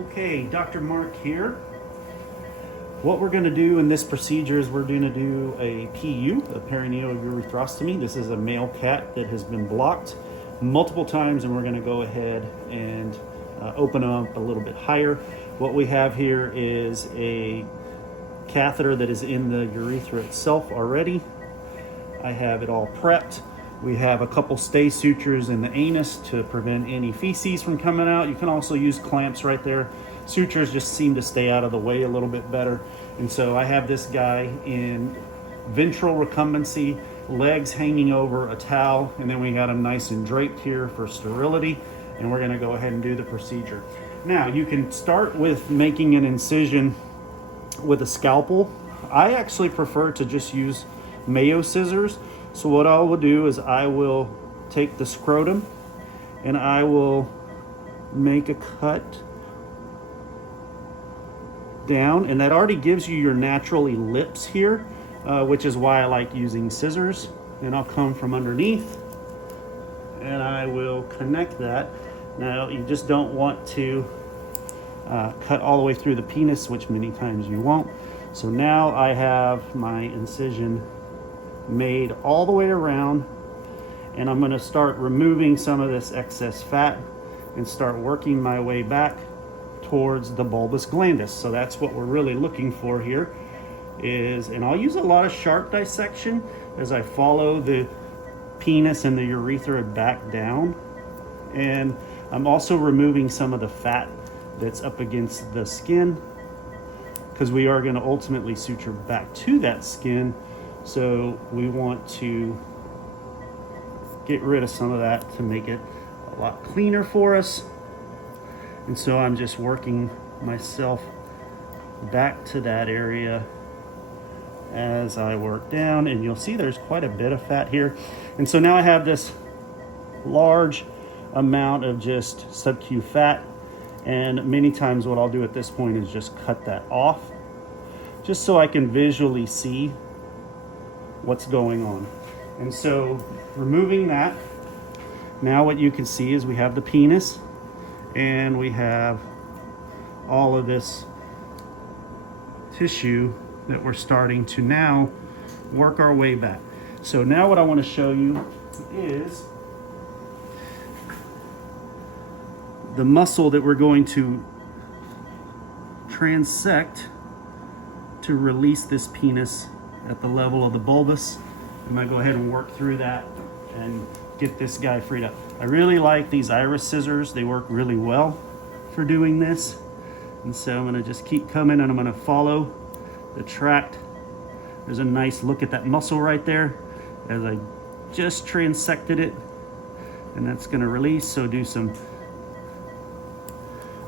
Okay, Dr. Mark here. What we're going to do in this procedure is we're going to do a PU, a perineal urethrostomy. This is a male cat that has been blocked multiple times, and we're going to go ahead and open up a little bit higher. What we have here is a catheter that is in the urethra itself already. I have it all prepped. We have a couple stay sutures in the anus to prevent any feces from coming out. You can also use clamps right there. Sutures just seem to stay out of the way a little bit better. And so I have this guy in ventral recumbency, legs hanging over a towel, and then we got him nice and draped here for sterility, and we're gonna go ahead and do the procedure. Now, you can start with making an incision with a scalpel. I actually prefer to just use Mayo scissors. So what I will do is I will take the scrotum and I will make a cut down, and that already gives you your natural ellipse here, which is why I like using scissors. And I'll come from underneath and I will connect that. Now you just don't want to cut all the way through the penis, which many times you won't. So now I have my incision made all the way around, and I'm going to start removing some of this excess fat and start working my way back towards the bulbus glandus. So that's what we're really looking for here is, and I'll use a lot of sharp dissection as I follow the penis and the urethra back down. And I'm also removing some of the fat that's up against the skin, because we are going to ultimately suture back to that skin. So we want to get rid of some of that to make it a lot cleaner for us. And so I'm just working myself back to that area as I work down, and you'll see there's quite a bit of fat here. And so now I have this large amount of just sub-Q fat, and many times what I'll do at this point is just cut that off, just so I can visually see what's going on. And so removing that, now what you can see is we have the penis and we have all of this tissue that we're starting to now work our way back. So now what I want to show you is the muscle that we're going to transect to release this penis at the level of the bulbus. I'm going to go ahead and work through that and get this guy freed up. I really like these iris scissors. They work really well for doing this. And so I'm going to just keep coming, and I'm going to follow the tract. There's a nice look at that muscle right there as I just transected it, and that's going to release. So do some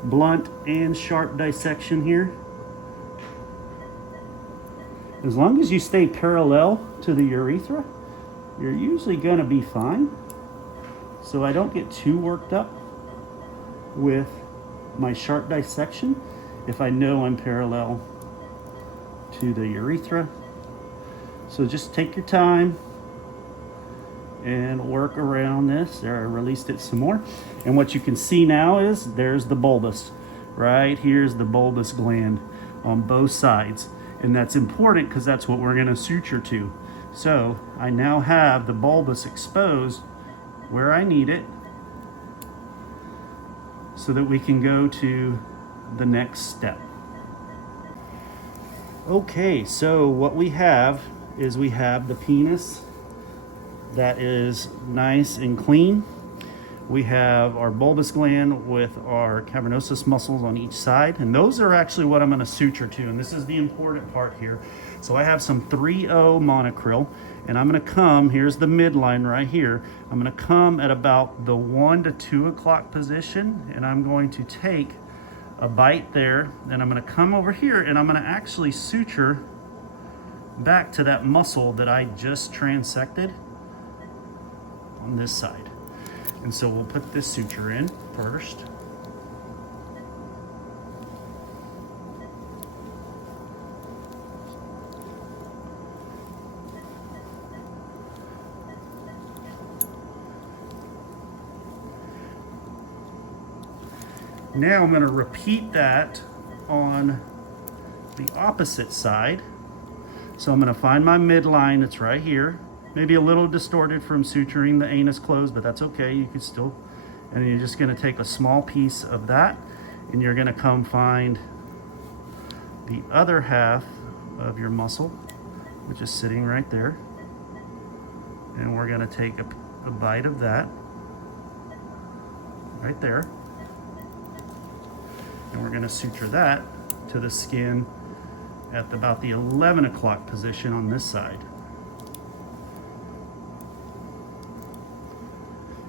blunt and sharp dissection here. As long as you stay parallel to the urethra, you're usually going to be fine. So I don't get too worked up with my sharp dissection if I know I'm parallel to the urethra. So just take your time and work around this. There, I released it some more. And what you can see now is there's the bulbus. Right here's the bulbus gland on both sides. And that's important because that's what we're going to suture to. So I now have the bulbus exposed where I need it so that we can go to the next step. Okay, so what we have is we have the penis that is nice and clean. We have our bulbus gland with our cavernosus muscles on each side, and those are actually what I'm going to suture to, and this is the important part here. So I have some 3O monocryl, and I'm going to come, here's the midline right here, I'm going to come at about the 1 to 2 o'clock position, and I'm going to take a bite there, and I'm going to come over here, and I'm going to actually suture back to that muscle that I just transected on this side. And so we'll put this suture in first. Now I'm going to repeat that on the opposite side. So I'm going to find my midline, it's right here. Maybe a little distorted from suturing the anus closed, but that's okay, you can still, and you're just going to take a small piece of that and you're going to come find the other half of your muscle, which is sitting right there. And we're going to take a bite of that right there. And we're going to suture that to the skin at about the 11 o'clock position on this side.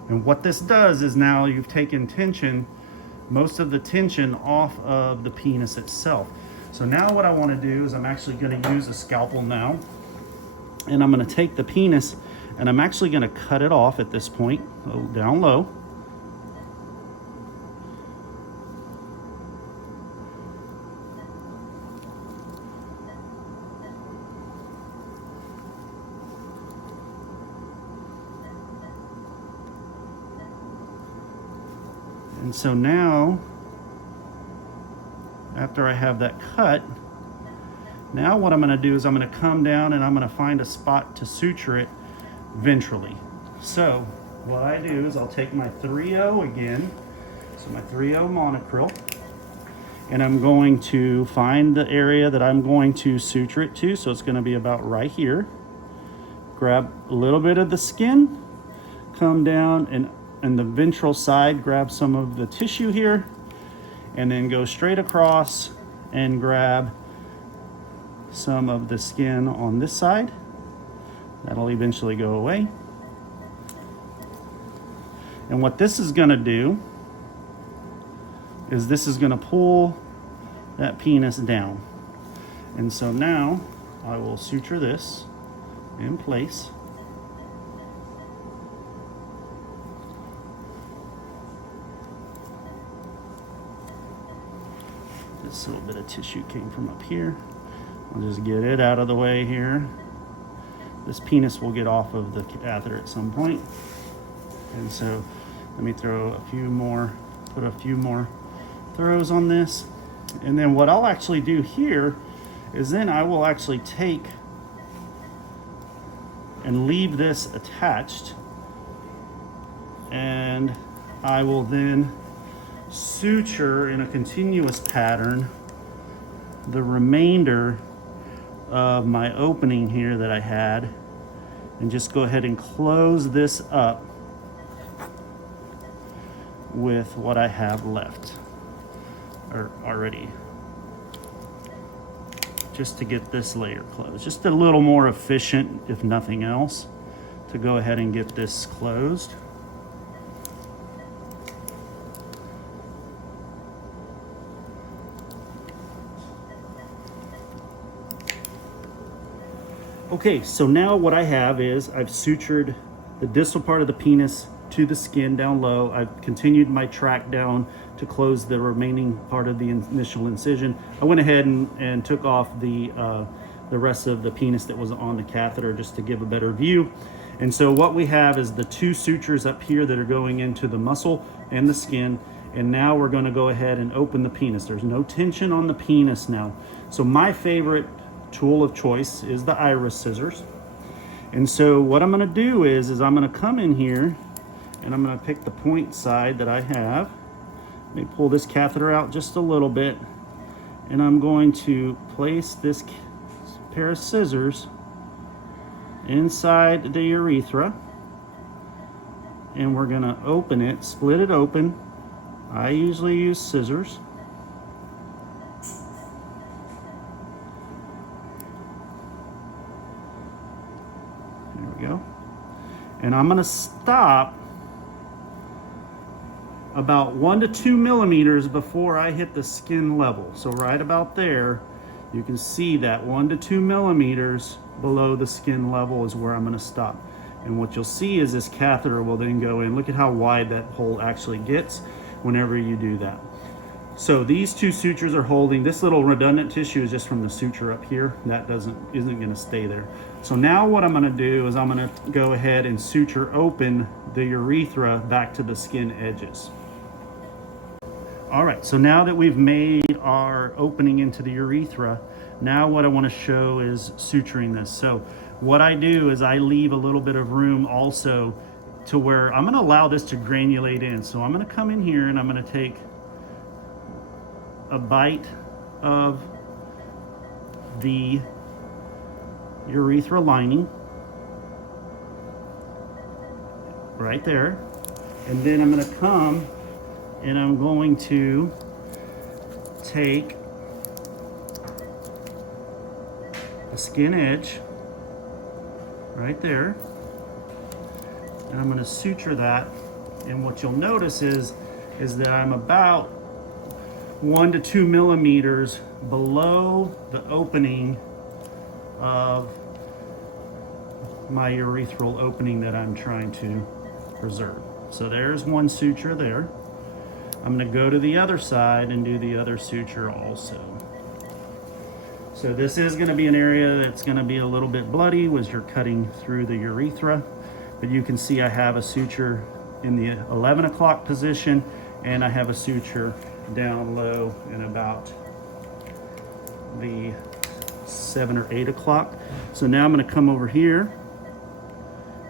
And what this does is now you've taken tension, most of the tension off of the penis itself. So now what I want to do is I'm actually going to use a scalpel now, and I'm going to take the penis and I'm actually going to cut it off at this point, down low. And so now, after I have that cut, now what I'm going to do is I'm going to come down and I'm going to find a spot to suture it ventrally. So what I do is I'll take my 3/0 again, so my 3/0 monocryl, and I'm going to find the area that I'm going to suture it to. So it's going to be about right here. Grab a little bit of the skin, come down and the ventral side, grab some of the tissue here, and then go straight across and grab some of the skin on this side. That'll eventually go away. And what this is going to do is this is going to pull that penis down. And so now I will suture this in place. This little bit of tissue came from up here. I'll just get it out of the way here. This penis will get off of the catheter at some point. And so let me throw a few more, put a few more throws on this. And then what I'll actually do here is then I will actually take and leave this attached. And I will then suture in a continuous pattern the remainder of my opening here that I had, and just go ahead and close this up with what I have left or already, just to get this layer closed. Just a little more efficient, if nothing else, to go ahead and get this closed. Okay, so now what I have is I've sutured the distal part of the penis to the skin down low. I've continued my track down to close the remaining part of the initial incision. I went ahead and took off the rest of the penis that was on the catheter just to give a better view. And so what we have is the two sutures up here that are going into the muscle and the skin. And now we're going to go ahead and open the penis. There's no tension on the penis now. So my favorite tool of choice is the iris scissors. And so what I'm going to do is I'm going to come in here and I'm going to pick the point side that I have. Let me pull this catheter out just a little bit, and I'm going to place this pair of scissors inside the urethra, and we're going to open it, split it open. I usually use scissors. Go. And I'm going to stop about 1 to 2 millimeters before I hit the skin level. So right about there, you can see that 1 to 2 millimeters below the skin level is where I'm going to stop. And what you'll see is this catheter will then go in. Look at how wide that hole actually gets whenever you do that. So these two sutures are holding. This little redundant tissue is just from the suture up here. That isn't going to stay there. So now what I'm going to do is I'm going to go ahead and suture open the urethra back to the skin edges. All right, so now that we've made our opening into the urethra, now what I want to show is suturing this. So what I do is I leave a little bit of room also to where I'm going to allow this to granulate in. So I'm going to come in here and I'm going to take a bite of the urethra lining right there, and then I'm going to come and I'm going to take a skin edge right there, and I'm going to suture that. And what you'll notice is that I'm about 1 to 2 millimeters below the opening of my urethral opening that I'm trying to preserve. So there's one suture there. I'm going to go to the other side and do the other suture also. So this is going to be an area that's going to be a little bit bloody as you're cutting through the urethra, but you can see I have a suture in the 11 o'clock position, and I have a suture down low in about the 7 or 8 o'clock. So now I'm going to come over here,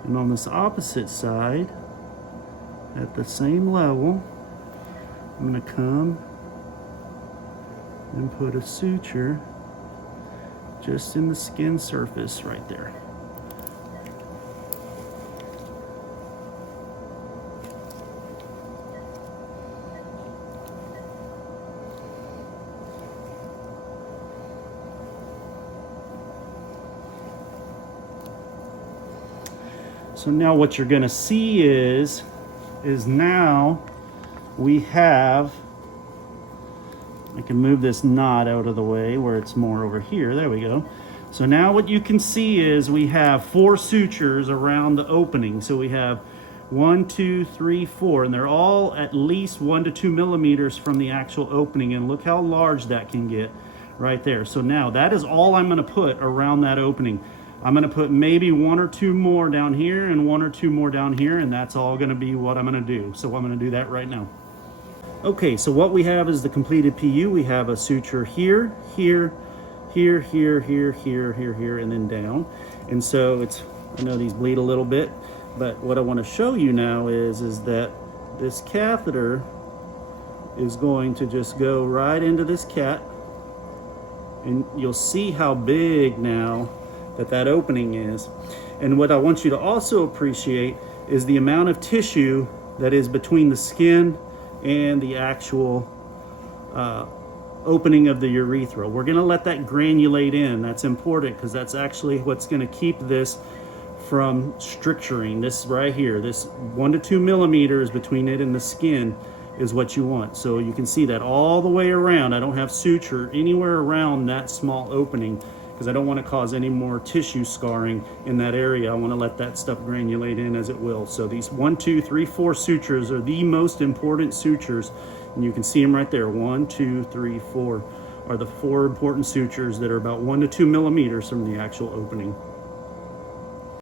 and on this opposite side at the same level, I'm going to come and put a suture just in the skin surface right there. So now what you're going to see is now we have, I can move this knot out of the way where it's more over here. There we go. So now what you can see is we have 4 sutures around the opening. So we have 1, 2, 3, 4, and they're all at least 1 to 2 millimeters from the actual opening. And look how large that can get right there. So now that is all I'm going to put around that opening. I'm going to put maybe 1 or 2 more down here and 1 or 2 more down here, and that's all going to be what I'm going to do. So I'm going to do that right now. Okay, so what we have is the completed PU. We have a suture here, here, here, here, here, here, here, here, and then down. And so it's, I know these bleed a little bit, but what I want to show you now is that this catheter is going to just go right into this cat, and you'll see how big now that opening is. And what I want you to also appreciate is the amount of tissue that is between the skin and the actual opening of the urethra. We're going to let that granulate in. That's important because that's actually what's going to keep this from stricturing. This right here, this 1 to 2 millimeters between it and the skin is what you want. So you can see that all the way around. I don't have suture anywhere around that small opening because I don't want to cause any more tissue scarring in that area. I want to let that stuff granulate in as it will. So these 1, 2, 3, 4 sutures are the most important sutures, and you can see them right there. 1, 2, 3, 4 are the 4 important sutures that are about 1 to 2 millimeters from the actual opening.